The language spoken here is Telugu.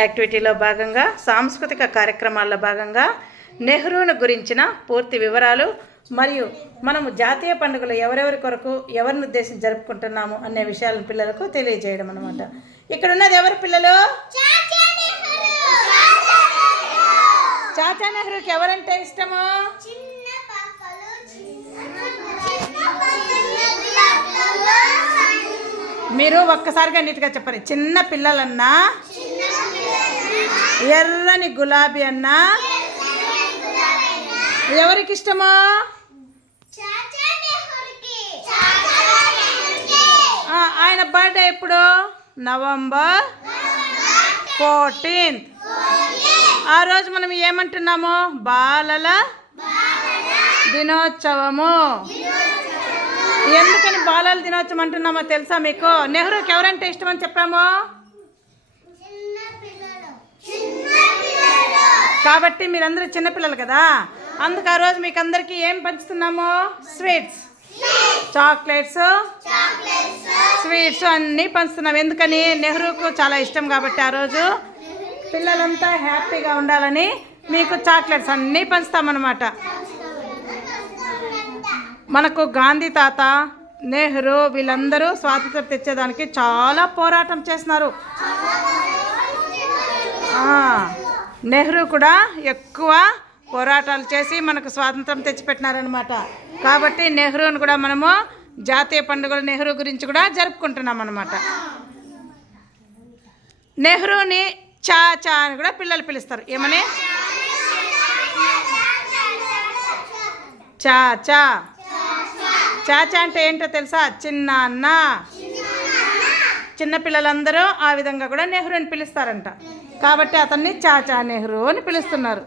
యాక్టివిటీలో భాగంగా సాంస్కృతిక కార్యక్రమాల్లో భాగంగా నెహ్రూను గురించిన పూర్తి వివరాలు మరియు మనము జాతీయ పండుగలు ఎవరెవరి కొరకు ఎవరిని ఉద్దేశించి జరుపుకుంటున్నాము అనే విషయాలను పిల్లలకు తెలియజేయడం అన్నమాట. ఇక్కడ ఉన్నది ఎవరు పిల్లలు? చాచా నెహ్రూకి ఎవరంటే ఇష్టము? మీరు ఒక్కసారిగా నీట్గా చెప్పండి. చిన్న పిల్లలన్నా, ఎర్రని గులాబీ అన్నా ఎవరికి ఇష్టమో? ఆయన బర్త్డే ఎప్పుడు? నవంబర్ 14. ఆ రోజు మనం ఏమంటున్నాము? బాలల దినోత్సవము. ఎందుకని బాలల దినోత్సవం అంటున్నామో తెలుసా మీకు? నెహ్రూకి ఎవరంటే ఇష్టం అని చెప్పాము కాబట్టి మీరందరూ చిన్నపిల్లలు కదా, అందుకు ఆ రోజు మీకు అందరికీ ఏం పంచుతున్నాము? స్వీట్స్, చాక్లెట్స్, స్వీట్స్ అన్నీ పంచుతున్నాం. ఎందుకని? నెహ్రూకు చాలా ఇష్టం కాబట్టి ఆ రోజు పిల్లలంతా హ్యాపీగా ఉండాలని మీకు చాక్లెట్స్ అన్నీ పంచుతామన్నమాట. మనకు గాంధీ తాత, నెహ్రూ వీళ్ళందరూ స్వాతంత్రం తెచ్చేదానికి చాలా పోరాటం చేస్తున్నారు. నెహ్రూ కూడా ఎక్కువ పోరాటాలు చేసి మనకు స్వాతంత్రం తెచ్చిపెట్టినారనమాట. కాబట్టి నెహ్రూని కూడా మనము జాతీయ పండుగలు నెహ్రూ గురించి కూడా జరుపుకుంటున్నాం అన్నమాట. నెహ్రూని చాచా అని కూడా పిల్లలు పిలుస్తారు. ఏమని? చాచా. చాచా అంటే ఏంటో తెలుసా? చిన్న అన్న. చిన్నపిల్లలందరూ ఆ విధంగా కూడా నెహ్రూ అని పిలుస్తారంట. కాబట్టి అతన్ని చాచా నెహ్రూ అని పిలుస్తున్నారు.